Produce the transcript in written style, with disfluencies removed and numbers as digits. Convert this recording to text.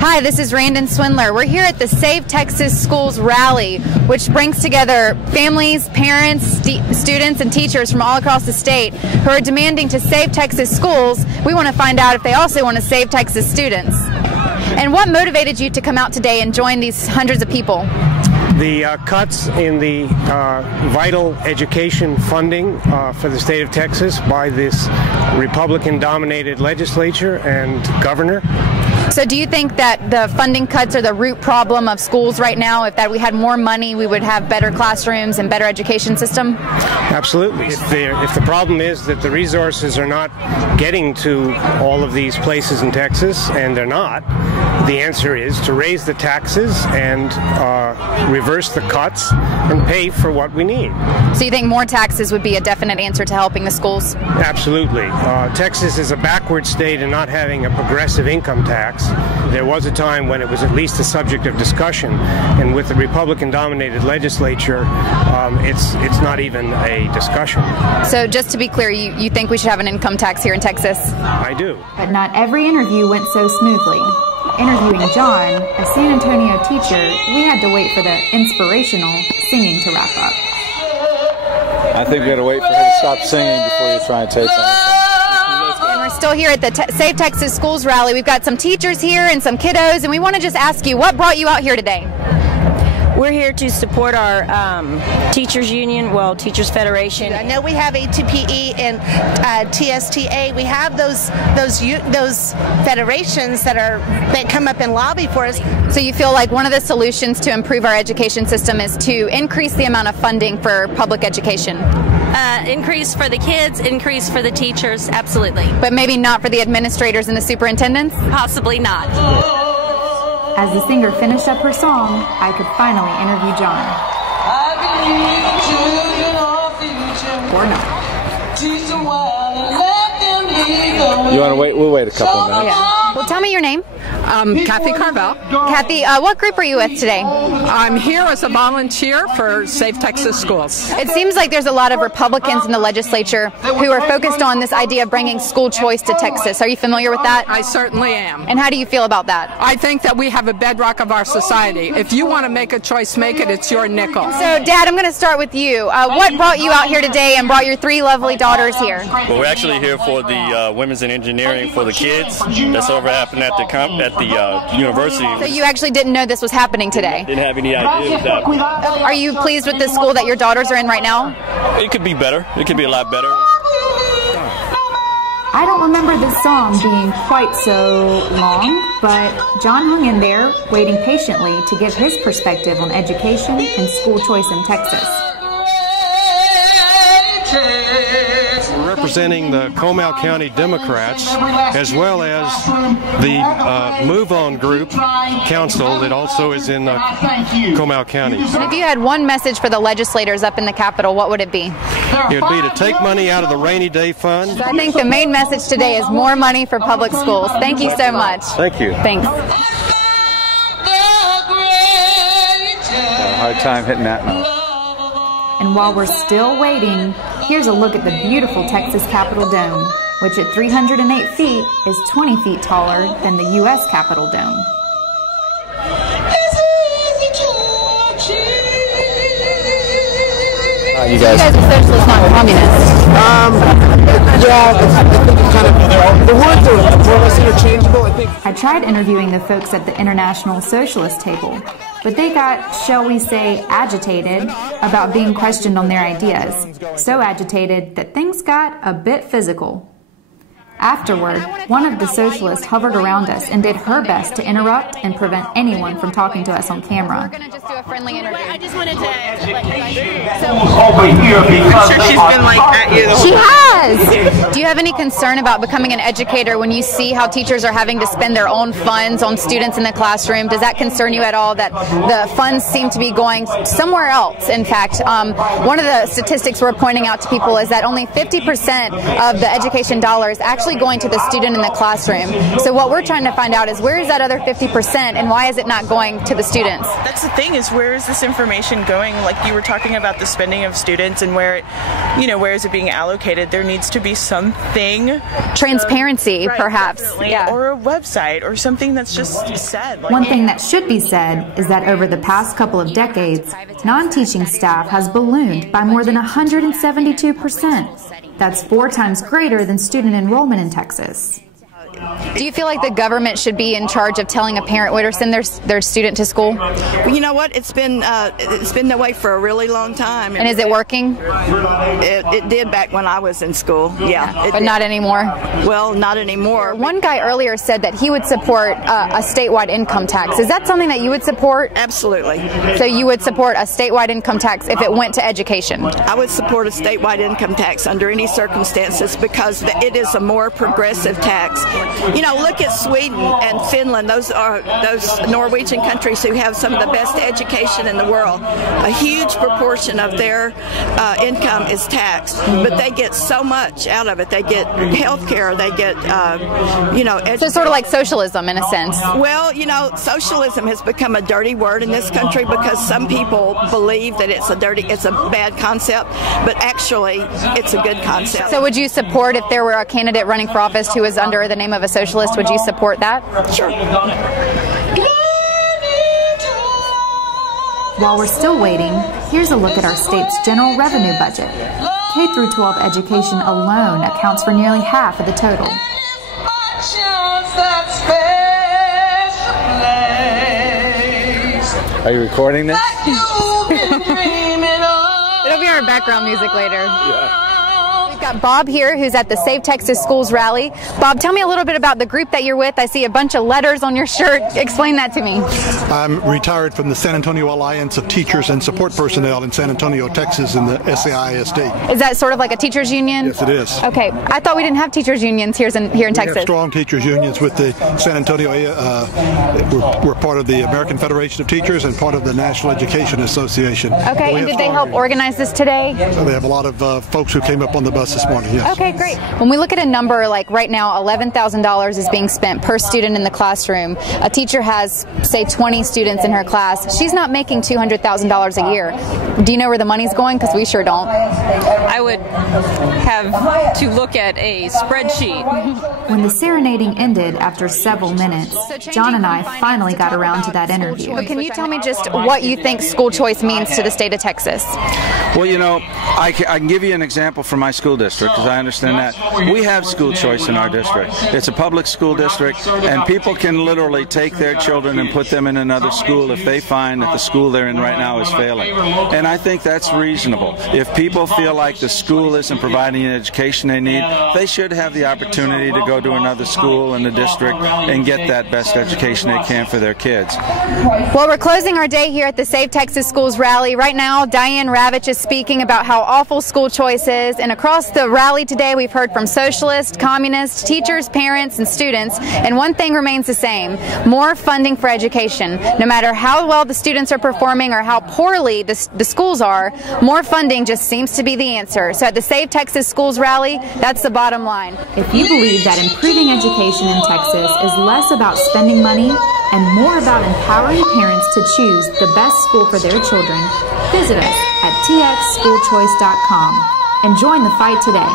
Hi, this is Randon Swindler. We're here at the Save Texas Schools Rally, which brings together families, parents, students, and teachers from all across the state who are demanding to save Texas schools. We want to find out if they also want to save Texas students. And what motivated you to come out today and join these hundreds of people? The cuts in the vital education funding for the state of Texas by this Republican-dominated legislature and governor. So do you think that the funding cuts are the root problem of schools right now? If that we had more money, we would have better classrooms and better education system? Absolutely. If the problem is that the resources are not getting to all of these places in Texas, and they're not, the answer is to raise the taxes and reverse the cuts and pay for what we need. So you think more taxes would be a definite answer to helping the schools? Absolutely. Texas is a backward state in not having a progressive income tax. There was a time when it was at least a subject of discussion, and with the Republican-dominated legislature, it's not even a discussion. So just to be clear, you think we should have an income tax here in Texas? I do. But not every interview went so smoothly. Interviewing John, a San Antonio teacher, we had to wait for the inspirational singing to wrap up. I think we got to wait for her to stop singing before you try and take them. We're still here at the Save Texas Schools Rally. We've got some teachers here and some kiddos, and we want to just ask you, what brought you out here today? We're here to support our teachers union, Teachers Federation. I know we have ATPE and TSTA. We have those federations that come up and lobby for us. So you feel like one of the solutions to improve our education system is to increase the amount of funding for public education? Increase for the kids, increase for the teachers, absolutely. But maybe not for the administrators and the superintendents? Possibly not. As the singer finished up her song, I could finally interview John. Or not. You want to wait? We'll wait a couple of minutes. Yeah. Well, tell me your name. Kathy Carvel. Kathy, what group are you with today? I'm here as a volunteer for Save Texas Schools. It seems like there's a lot of Republicans in the legislature who are focused on this idea of bringing school choice to Texas. Are you familiar with that? I certainly am. And how do you feel about that? I think that we have a bedrock of our society. If you want to make a choice, make it. It's your nickel. So, Dad, I'm going to start with you. What brought you out here today and brought your three lovely daughters here? Well, we're actually here for the Women's in Engineering for the kids. That's over happening at the university. So you actually didn't know this was happening today? Didn't have any idea that. Are you pleased with the school that your daughters are in right now? It could be better. It could be a lot better. I don't remember this song being quite so long, but John hung in there, waiting patiently to give his perspective on education and school choice in Texas. We're representing the Comal County Democrats, as well as the Move On Group Council that also is in Comal County. If you had one message for the legislators up in the Capitol, what would it be? It would be to take money out of the rainy day fund. So I think the main message today is more money for public schools. Thank you so much. Thank you. Thanks. Had a hard time hitting that note. And while we're still waiting, here's a look at the beautiful Texas Capitol Dome, which at 308 feet is 20 feet taller than the U.S. Capitol Dome. You guys are socialists, not communists. Yeah, I think it's kind of, the words are more or less interchangeable, I think. I tried interviewing the folks at the International Socialist table, but they got, shall we say, agitated about being questioned on their ideas. So agitated that things got a bit physical. Afterward, one of the socialists hovered around us and did her best to interrupt and prevent anyone from talking to us on camera. We're going to just do a friendly interview. I just wanted to I'm sure she's been like at you. She has! Do you have any concern about becoming an educator when you see how teachers are having to spend their own funds on students in the classroom? Does that concern you at all, that the funds seem to be going somewhere else? In fact, one of the statistics we're pointing out to people is that only 50% of the education dollars actually actually going to the student in the classroom. So what we're trying to find out is, where is that other 50% and why is it not going to the students? That's the thing, is where is this information going? Like you were talking about the spending of students and where is it being allocated? There needs to be something. Transparency, perhaps. Yeah. Or a website or something that's just said. One thing that should be said is that over the past couple of decades, non-teaching staff has ballooned by more than 172%. That's 4 times greater than student enrollment in Texas. Do you feel like the government should be in charge of telling a parent where to send their student to school? Well, you know what? It's been that way for a really long time. And is it working? It did back when I was in school. Yeah, but not anymore. Well, not anymore. One guy earlier said that he would support a statewide income tax. Is that something that you would support? Absolutely. So you would support a statewide income tax if it went to education? I would support a statewide income tax under any circumstances because it is a more progressive tax. You know, look at Sweden and Finland. Those are those Norwegian countries who have some of the best education in the world. A huge proportion of their income is taxed, but they get so much out of it. They get health care, they get, So it's sort of like socialism in a sense. Well, you know, socialism has become a dirty word in this country because some people believe that it's a bad concept, but actually it's a good concept. So would you support, if there were a candidate running for office who was under the name of a socialist, would you support that? Sure. While we're still waiting, here's a look at our state's general revenue budget. K-12 education alone accounts for nearly half of the total. Are you recording this? It'll be our background music later. Yeah. We've got Bob here, who's at the Save Texas Schools rally. Bob, tell me a little bit about the group that you're with. I see a bunch of letters on your shirt. Explain that to me. I'm retired from the San Antonio Alliance of Teachers and Support Personnel in San Antonio, Texas, in the SAISD. Is that sort of like a teachers union? Yes, it is. Okay. I thought we didn't have teachers unions here in Texas. We have strong teachers unions with the San Antonio. We're part of the American Federation of Teachers and part of the National Education Association. Okay. And did they help organize this today? So they have a lot of folks who came up on the bus this morning. Yes. Okay, great. When we look at a number like right now, $11,000 is being spent per student in the classroom. A teacher has, say, 20 students in her class. She's not making $200,000 a year. Do you know where the money's going? Because we sure don't. I would have to look at a spreadsheet. When the serenading ended after several minutes, John and I finally got around to that interview. But can you tell me just what you think school choice means to the state of Texas? Well, you know, I can give you an example from my school district, because I understand that. We have school choice in our district. It's a public school district, and people can literally take their children and put them in another school if they find that the school they're in right now is failing. And I think that's reasonable. If people feel like the school isn't providing the education they need, they should have the opportunity to go to another school in the district and get that best education they can for their kids. Well, we're closing our day here at the Save Texas Schools rally. Right now, Diane Ravitch is speaking about how awful school choice is, and across the rally today we've heard from socialists, communists, teachers, parents, and students, and one thing remains the same: more funding for education. No matter how well the students are performing or how poorly the schools are, more funding just seems to be the answer. So at the Save Texas Schools rally, that's the bottom line. If you believe that improving education in Texas is less about spending money and more about empowering parents to choose the best school for their children, visit us at txschoolchoice.com and join the fight today.